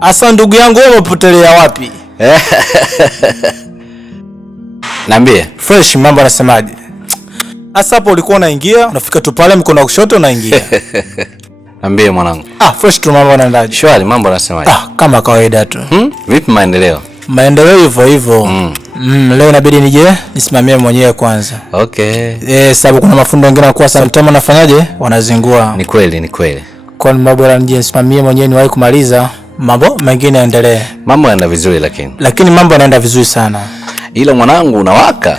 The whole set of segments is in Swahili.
Asa ndugu yangu wewe umepotelea wapi? Niambie. Fresh, mambo yanasemaje? Asa hapo ulikuwa unaingia, unafika tu pale mkono wa kushoto unaingia. Niambie mwanangu. Fresh tu, mambo yanaendaje? Shwari, mambo yanasemaje? Kama kawaida tu. Vipi maendeleo? Maendeleo hivyo hivyo. Leo inabidi nije nisimamie mwenyewe kwanza. Okay. Sababu kuna mafundo wengine wanakuwa sometimes wanafanyaje? Wanazingua. Ni kweli. Kwa nini bora nije nisimamie mwenyewe niwahi kumaliza, mambo mengine yaendelee. Mambo yanaenda vizuri lakini mambo yanaenda vizuri sana. Ila mwanangu unawaka.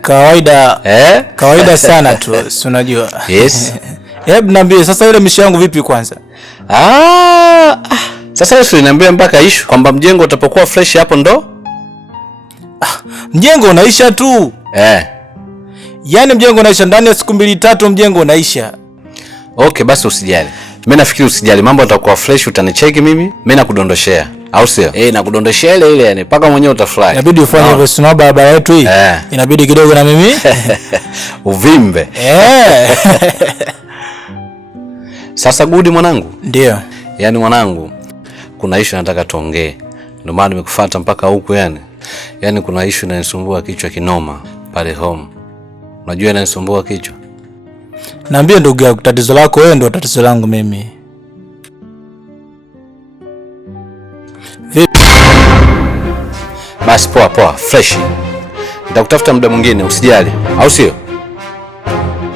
Kawaida. Kawaida sana tu, si unajua. Yes. Hebu niambie sasa ile mishi yangu vipi kwanza? Sasa wewe unaniambia mpaka issue kwamba mjengo utapokuwa fresh hapo ndo? Mjengo unaisha tu. Yaani mjengo unaisha ndani ya siku 2-3 mjengo unaisha. Okay, basi usijali. Mimi nafikiri usijali, mambo yatakuwa fresh, utanicheki mimi nakudondoshea. Au sio? Nakudondoshea ile yani paka mwenyewe utafurahi. Inabidi ufanye hivyo, sio barabara yetu hii. Inabidi kidogo na mimi uvimbe. Sasa Gudi mwanangu. Ndio. Yaani mwanangu, kuna issue nataka tuongee. Ndio maana nimekufuata mpaka huku yani. Yaani kuna issue inanisumbua kichwa kinoma pale home. Unajua inanisumbua kichwa? Naambia ndugu yangu, tatizo lako wewe ndio tatizo langu mimi. Basi poa, fresh. Nitakutafuta muda mwingine, usijali. Au sio?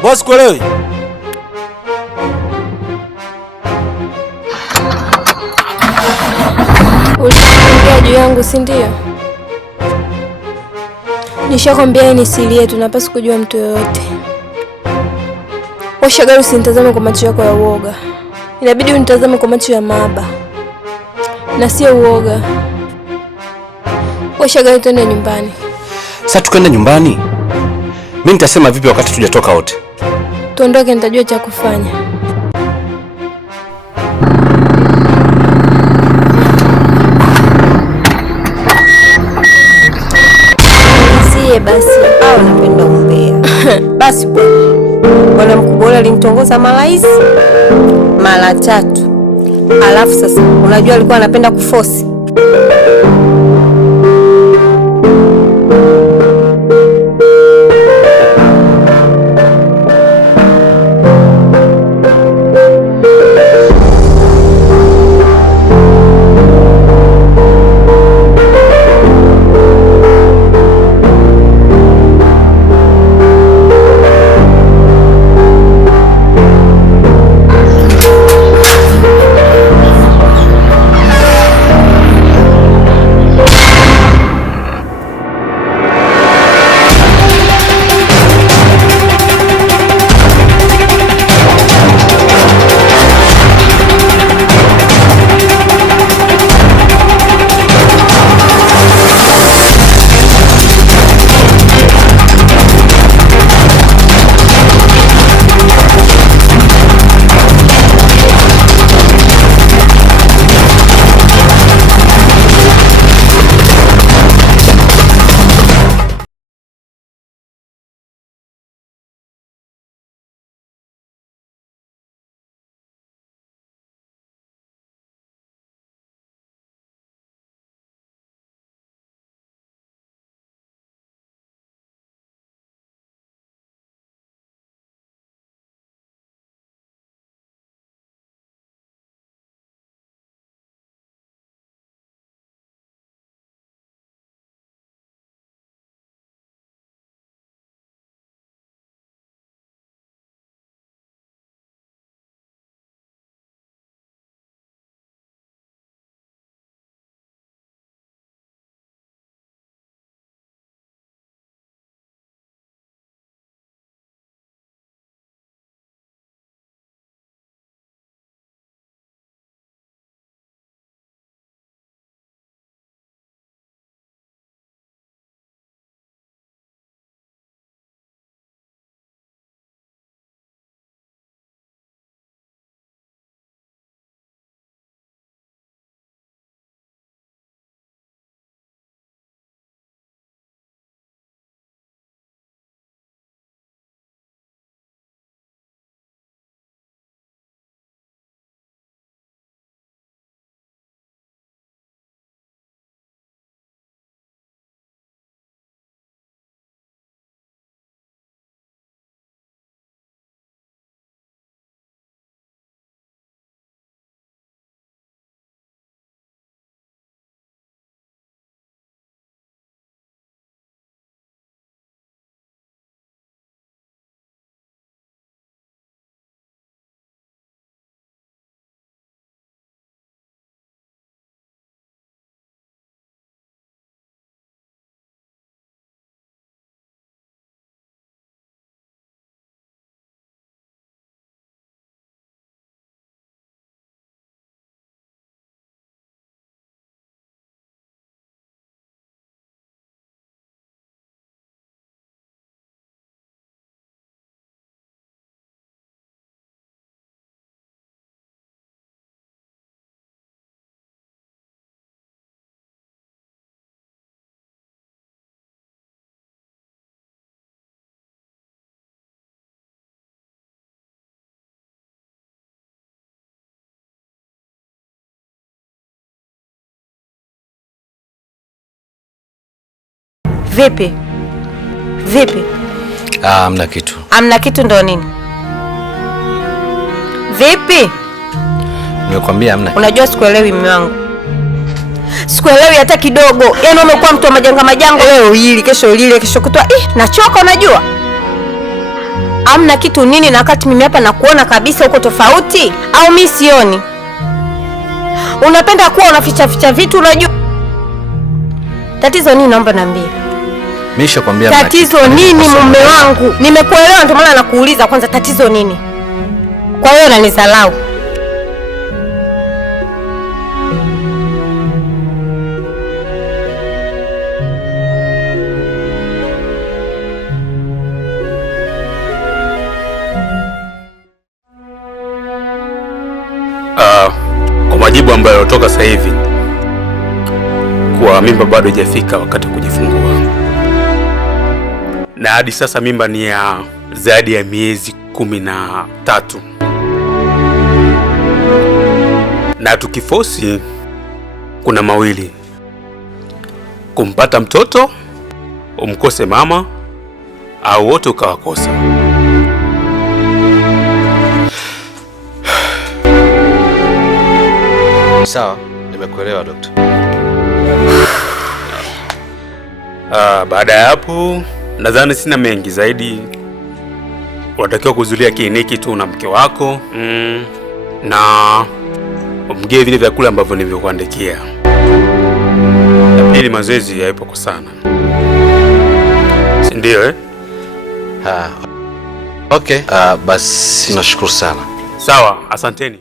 Boss kuelewi? Uliongea juu yangu, si ndio? Nishakwambia ni siri yetu, napaswa kujua mtu yoyote. Washa gari, usinitazame kwa macho yako ya uoga. Inabidi unitazame kwa macho ya mahaba na sio uoga. Washa gari, twende nyumbani. Sasa tukaenda nyumbani? Mimi nitasema vipi wakati tujatoka wote? Tuondoke, nitajua cha kufanya. Basi au napenda umbea. Basi bwana mkubwa alinitongoza mara hizi mara 3. Alafu sasa unajua alikuwa anapenda kuforce. Vipi? Vipi? Hamna kitu. Hamna kitu ndo nini? Vipi? Nimekwambia hamna. Unajua sikuelewi mume wangu. Sikuelewi hata kidogo. Yaani umekuwa mtu wa majanga leo hili, kesho lile, kesho kutwa. Nachoka unajua? Hamna kitu nini na wakati mimi hapa nakuona kabisa uko tofauti? Au mimi sioni? Unapenda kuwa unaficha vitu unajua? Tatizo nini naomba niambie? Mimi nishakwambia tatizo nini mume wangu? Nimekuelewa ndio maana nakuuliza kwanza tatizo nini? Kwa hiyo unanisalau. Kwa majibu ambayo yanatoka sasa hivi kuwa mimba bado haijafika wakati wa kujifungua, na hadi sasa mimba ni ya zaidi ya miezi 13, na tukifosi kuna mawili: kumpata mtoto umkose mama, au wote ukawakosa. Sawa, nimekuelewa daktari. Baada ya hapo nadhani sina mengi zaidi. Unatakiwa kuzulia kliniki tu na mke wako na umgie vile vyakula ambavyo nilivyokuandikia. Na pili, mazoezi yaipo kwa sana, si ndio eh? Okay. Basi nashukuru sana. Sawa, asanteni.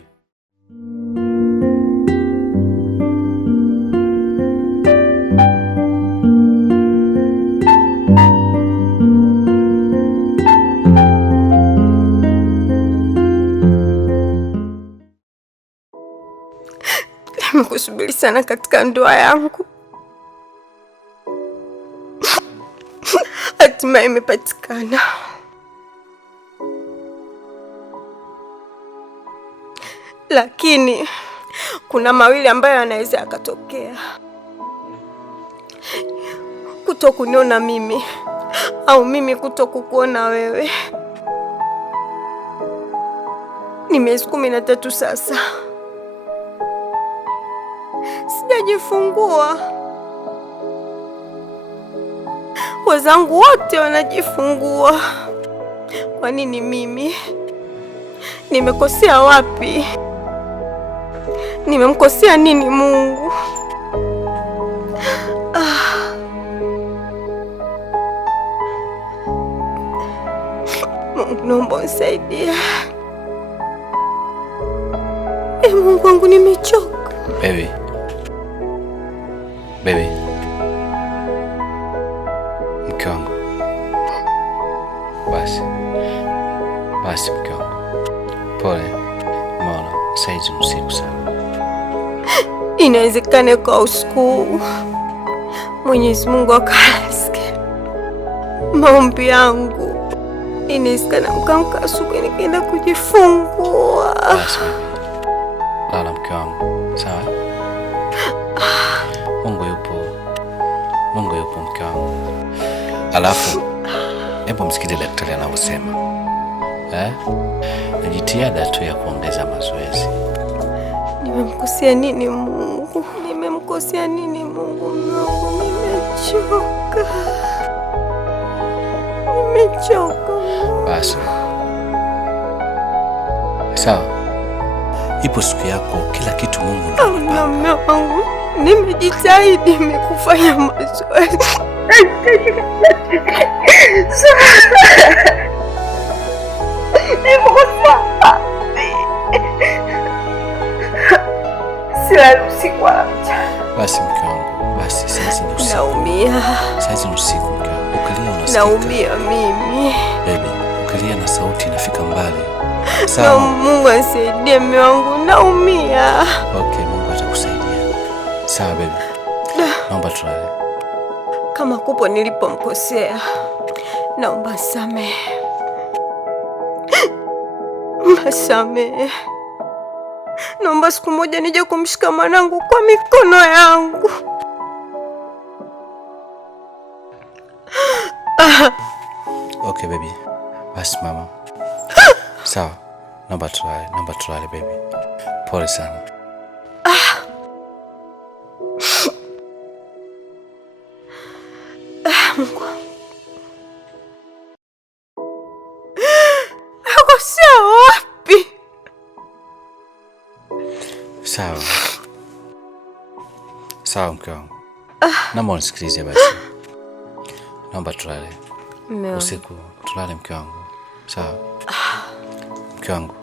Nimekusubiri sana katika ndoa yangu. Hatimaye imepatikana. Lakini kuna mawili ambayo yanaweza yakatokea. Kutokuniona mimi au mimi kutokukuona wewe. Ni miezi 13 sasa sijajifungua. Wazangu wote wanajifungua. Kwa nini mimi? Nimekosea wapi? Nimemkosea nini Mungu? Mungu, naomba unisaidie. Mungu wangu, nimechoka. Baby. Mke wangu. Basi mke wangu. Pole. Mbona saizi usiku sana. Inawezekana kwa usiku Mwenyezi Mungu akasikia maombi yangu. Inawezekana mkamka asubuhi nikaenda kujifungua. Basi baby. Lala mke wangu. Sawa? Mungu yupo mke wangu. Alafu hebu msikilize daktari anavyosema. Ni jitihada tu ya kuongeza mazoezi. Nimemkosea nini Mungu? Nimemkosea nini Mungu? Mungu, nimechoka. Basi. Sawa. Ipo siku yako, kila kitu Mungu ndiye anapanga. Mume wangu, nimejitahidi nimekufanya mazoezi. Basi mke wangu, basi sasa ni usiku. Naumia. Sasa ni usiku mke wangu. Ukilia unasikia. Naumia mimi. Baby, ukilia na sauti inafika mbali. Sawa. Mungu anisaidie mume wangu, naumia. Okay, Mungu atakusaidia. Sawa baby. Naomba tulale. Kama kupo nilipomkosea, naomba samehe. Samehe. Naomba siku moja nije kumshika mwanangu kwa mikono yangu. Okay baby. Basi mama. Sawa. Naomba tulale baby. Pole sana. Mungu. Nakosea wapi? Sawa. Sawa mke wangu. Naomba unisikilize basi. Naomba tulale. Usiku tulale mke wangu. Sawa. Mke wangu.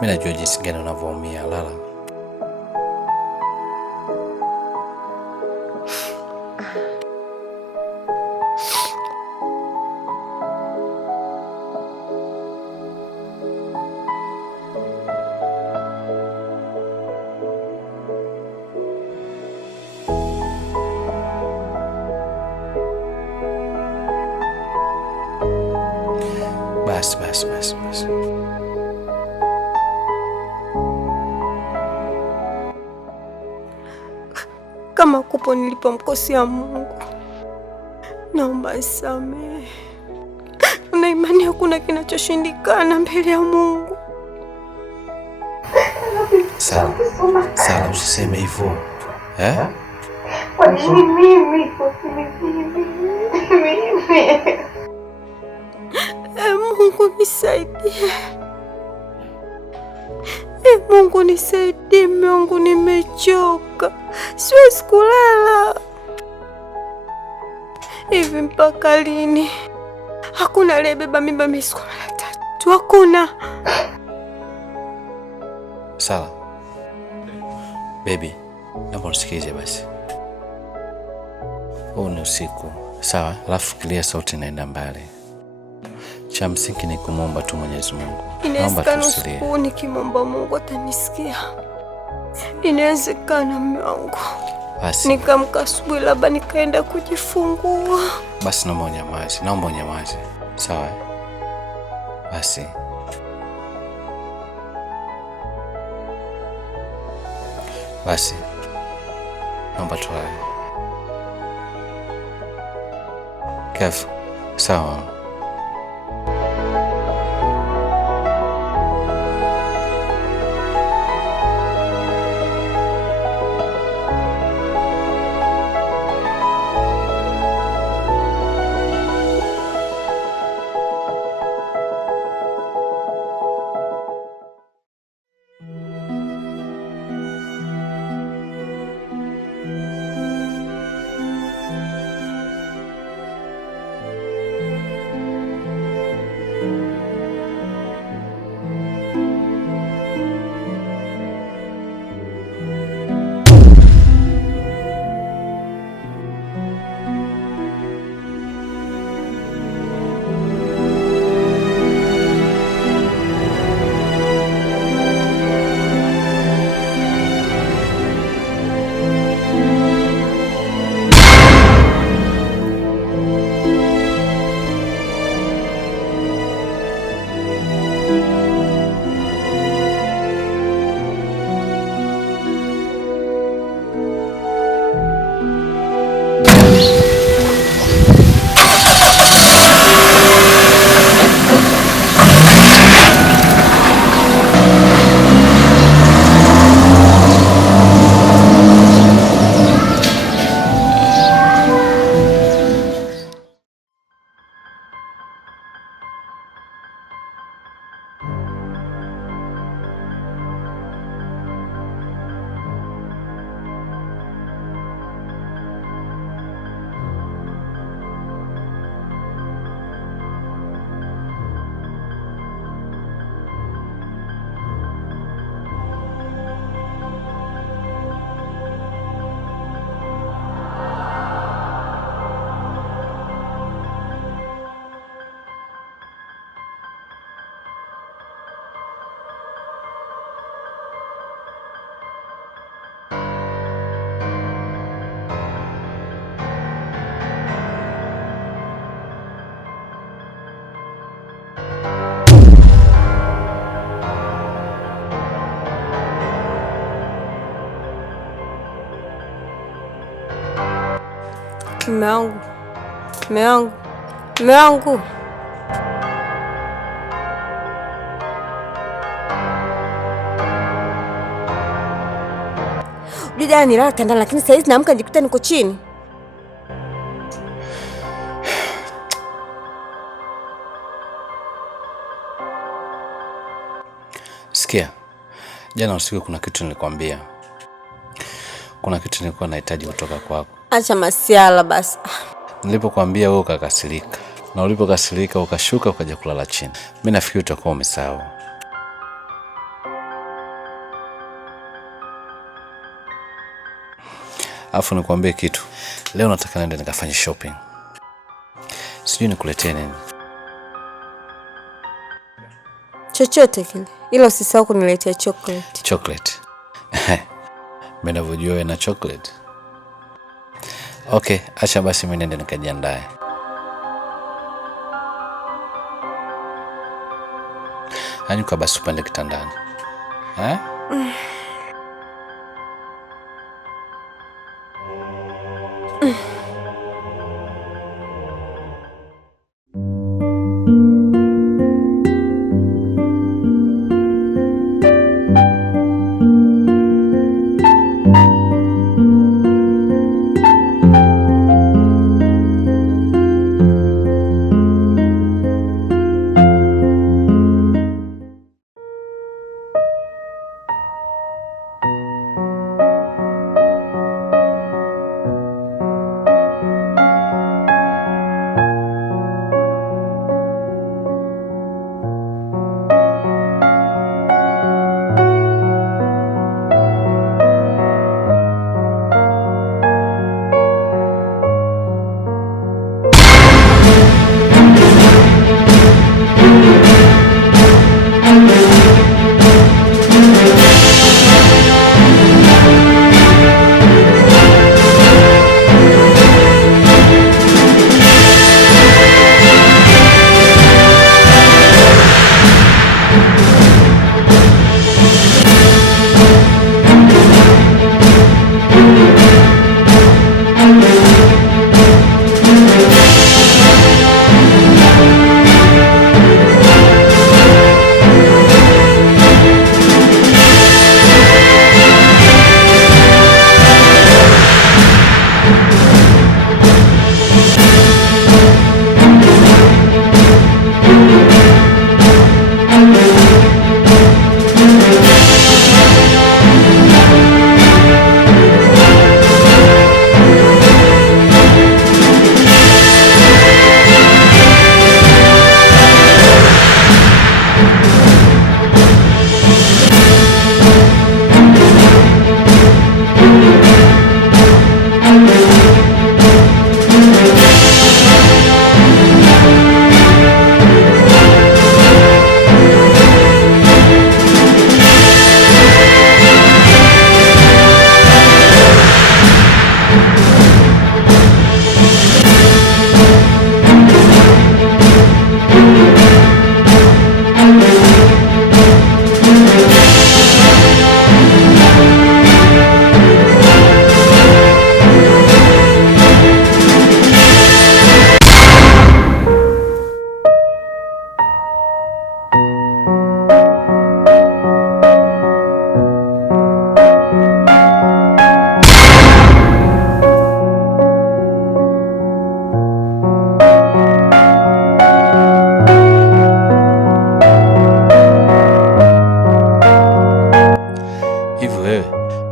Mimi najua jinsi gani unavyoumia, lala. Basi. Kama kupo nilipomkosea Mungu, naomba nisamehe. Una imani hakuna kinachoshindikana mbele ya Mungu. Sawa, usiseme hivyo. Kwa nini mimi? Mungu nisaidie. Mungu nisaidie, Mungu nimechoka. Siwezi kulala. Hivi mpaka lini? Hakuna aliyebeba mimba miezi 13. Hakuna. Sawa. Baby, naomba usikilize basi. Huu ni usiku. Sawa, alafu fikiria sauti inaenda mbali. Cha msingi ni kumwomba tu Mwenyezi Mungu. Inawezekana usiku nikimwomba Mungu atanisikia. Inawezekana mume wangu. Basi. Nikamka asubuhi labda nikaenda kujifungua. Basi naomba unyamaze. Sawa? Basi. Basi. Naomba tulale. Kev, sawa. Mume wangu. Mume wangu. Mume wangu. Jana nilala kitandani lakini saa hizi naamka nijikuta niko chini. Sikia. Jana usiku kuna kitu nilikwambia. Kuna kitu nilikuwa nahitaji kutoka kwako. Acha masiala basi. Nilipokuambia wewe ukakasirika. Na ulipokasirika ukashuka ukaja kulala chini. Mimi nafikiri utakuwa umesahau. Afu nikwambie kitu. Leo nataka nende nikafanye shopping. Sijui nikuletee nini. Chochote kile. Ila usisahau kuniletea chocolate. Chocolate. Mimi ninavyojua wewe na chocolate. Okay, acha basi mimi nende nikajiandae. Anyuka basi upande kitandani.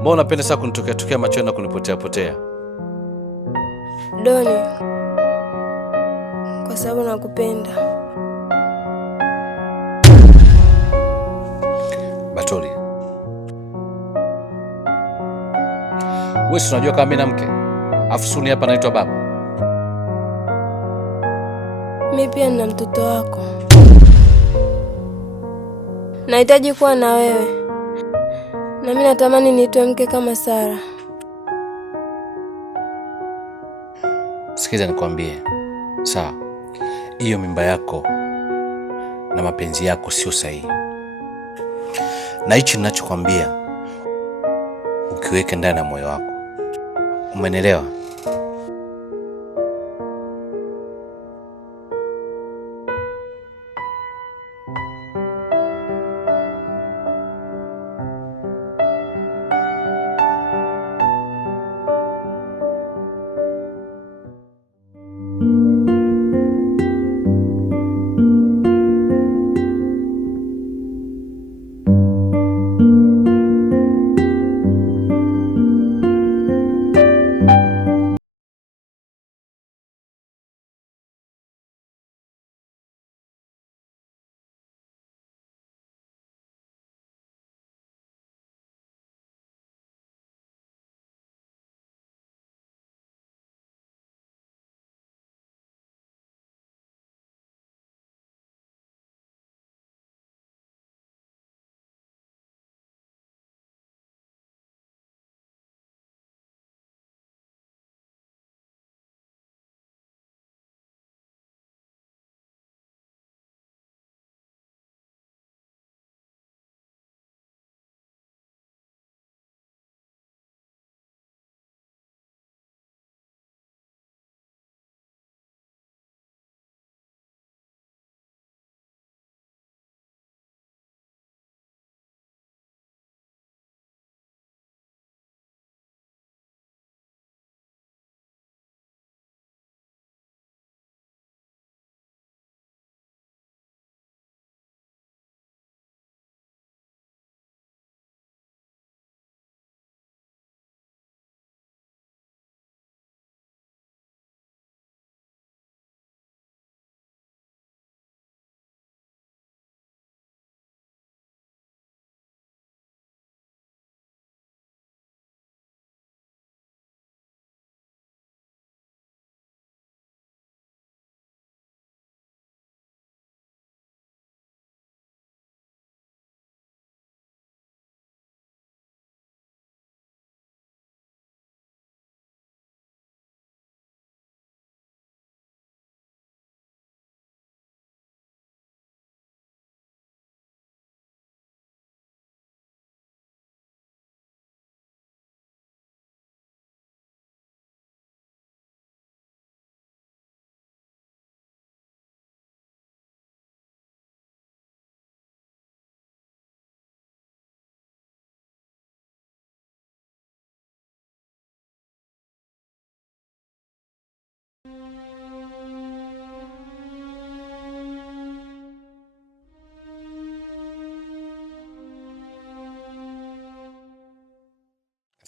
Mbona unapenda sana kunitokea tokea machoni na kunipotea potea? Doni, kwa sababu nakupenda. Batoli, wewe si unajua kama mimi na mke? Afu Suni hapa naitwa baba. Mimi pia nina mtoto wako. Nahitaji kuwa na wewe. Na mimi natamani niitwe mke kama Sara. Sikiza nikwambie. Sawa. Hiyo mimba yako na mapenzi yako sio sahihi. Na hichi ninachokwambia ukiweke ndani ya moyo wako. Umenielewa?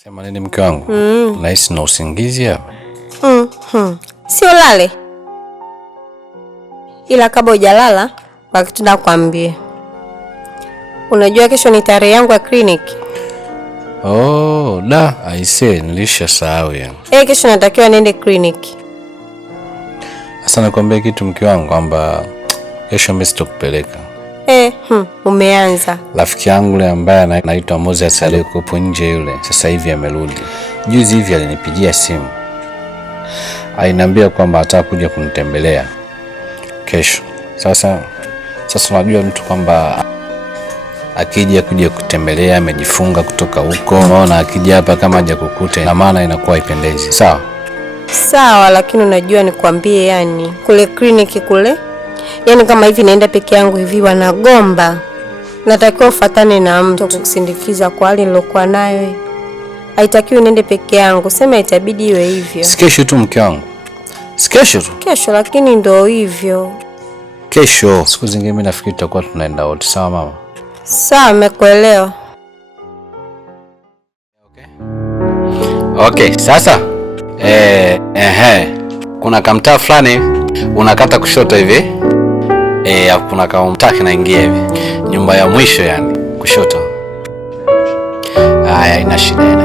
Sema nini mke wangu? Nahisi na usingizi hapa. Sio lale. Ila kabla hujalala, baki tunakwambia. Unajua kesho ni tarehe yangu ya kliniki. Oh, aisee, nilishasahau yani. Kesho natakiwa niende kliniki. Sasa nakwambia kitu mke wangu kwamba kesho mimi sitokupeleka. Umeanza. Rafiki yangu yule ambaye anaitwa Moses aliyekuwa nje yule, sasa hivi amerudi. Juzi hivi alinipigia simu. Aliniambia kwamba atakuja kunitembelea kesho. Sasa unajua mtu kwamba akija kuja kutembelea amejifunga kutoka huko, unaona akija hapa kama haja kukute na maana inakuwa haipendezi. Sawa, lakini unajua nikwambie yani kule kliniki kule, yani kama hivi naenda peke yangu hivi wanagomba. Natakiwa ufuatane na mtu kukusindikiza kwa hali nilokuwa nayo. Haitakiwi niende peke yangu, sema itabidi iwe hivyo. Sikesho tu mke wangu. Sikesho tu. Kesho lakini ndio hivyo. Kesho. Siku zingine mimi nafikiri tutakuwa tunaenda wote. Sawa mama? Sawa, nimekuelewa. Okay, sasa kuna kamtaa fulani unakata kushoto hivi. Kuna kamtaa kinaingia hivi. Nyumba ya mwisho yani, kushoto. Haya, ina shida.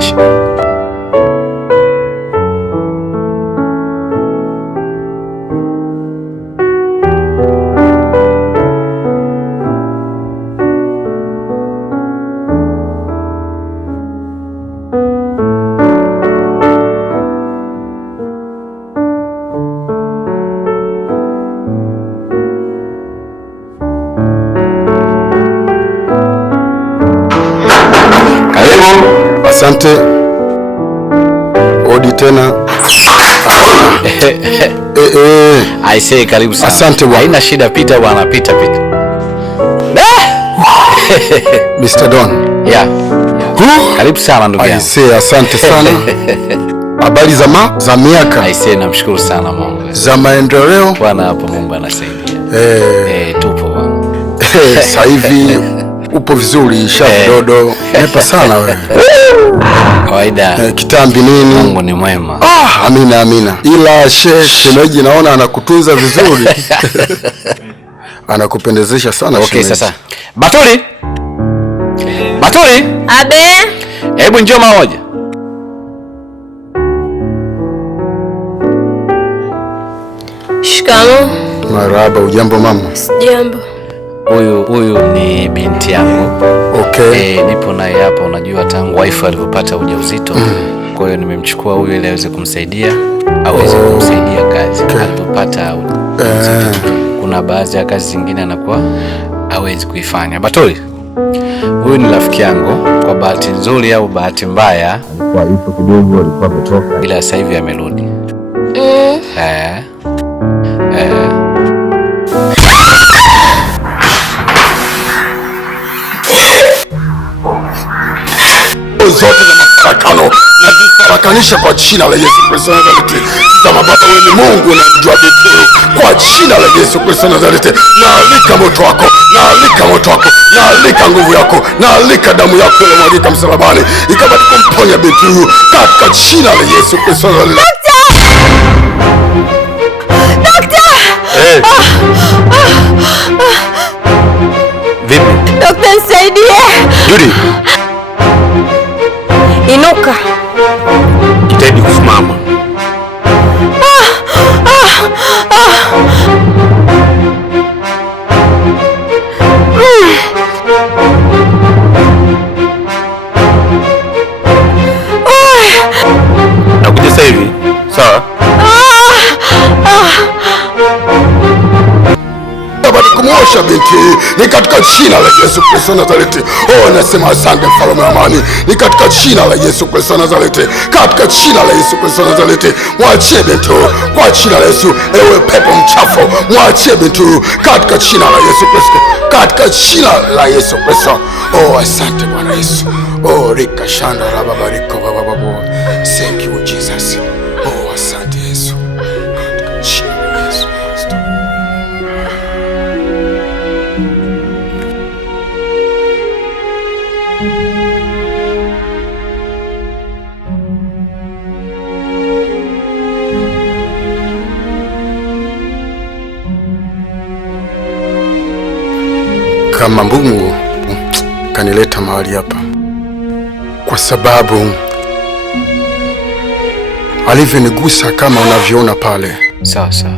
Asante. Odi tena. I say karibu sana. Asante bwana. Haina shida, pita bwana, pita. Mr. Don. Yeah. Karibu sana ndugu yangu. I say asante sana. Habari za miaka. I say namshukuru sana Mungu. Za maendeleo. Bwana hapo Mungu anasaidia. Tupo bwana. Sasa hivi upo vizuri, shadodo. Nepa sana wewe. Kawaida. Kitambi nini? Mungu ni mwema. Amina. Ila shemeji naona anakutunza vizuri. Anakupendezesha sana shemeji. Okay, sasa. Batuli. Abe. Hebu njoo mara moja. Shikamoo. Marahaba, ujambo mama? Sijambo. Huyu ni binti yangu. Okay. Nipo naye hapa, unajua tangu wife alipopata ujauzito. Kwa hiyo nimemchukua huyu ili aweze kumsaidia, aweze kumsaidia kazi. Alipopata ujauzito. Kuna baadhi ya kazi zingine anakuwa hawezi kuifanya. Batoli. Huyu ni rafiki yangu, kwa bahati nzuri au bahati mbaya, alikuwa yupo kidogo, alikuwa ametoka. Ila sasa hivi amerudi. Zote za mafarakano na zifarakanisha kwa jina la Yesu Kristo wa Nazareti. Tazama Baba, wewe ni Mungu na mjua pekee. Kwa jina la Yesu Kristo wa Nazareti, naalika moto wako, naalika nguvu yako, naalika damu yako iliyomwagika msalabani ikapate kumponya binti huyu katika jina la Yesu Kristo wa Nazareti. Vipi? Daktari nisaidie. Judy. Inuka. Jitahidi kusimama. Nakuja sasa hivi. Sawa? Kumwosha binti ni katika jina la Yesu Kristo wa Nazareti. Nasema asante mfalme wa amani, ni katika jina la Yesu Kristo wa Nazareti, katika jina la Yesu Kristo wa Nazareti. Mwachie binti kwa jina la Yesu. Ewe pepo mchafu, mwachie binti katika jina la Yesu Kristo, katika jina la Yesu Kristo. Asante Bwana Yesu. Rika shanda la baba riko baba. Thank you Jesus. Asante Yesu. kama Mungu kanileta mahali hapa, kwa sababu alivyonigusa kama unavyoona pale. Sawa sawa.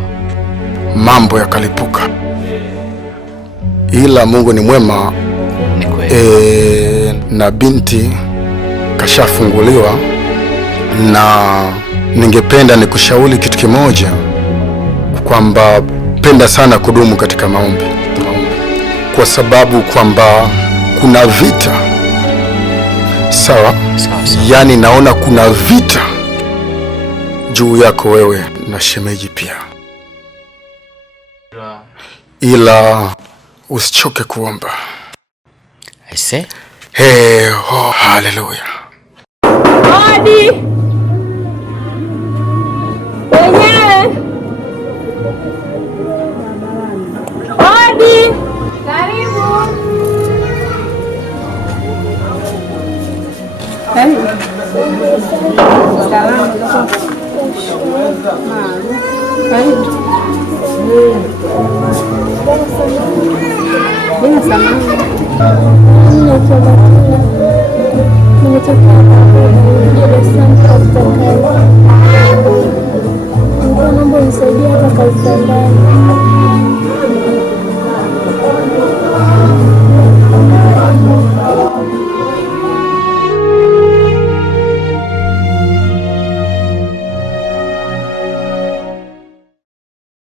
Mambo yakalipuka, ila Mungu ni mwema. Ni kweli. Na binti kashafunguliwa, na ningependa nikushauri kitu kimoja, kwamba penda sana kudumu katika maombi, kwa sababu kwamba kuna vita. Sawa? Sawa. Yani naona kuna vita juu yako wewe na shemeji pia, ila usichoke kuomba. I say? Hey, oh, hallelujah. Odi! Wenyewe! Odi! Karibu! Naomba unisaidie hapa kazi za ndani.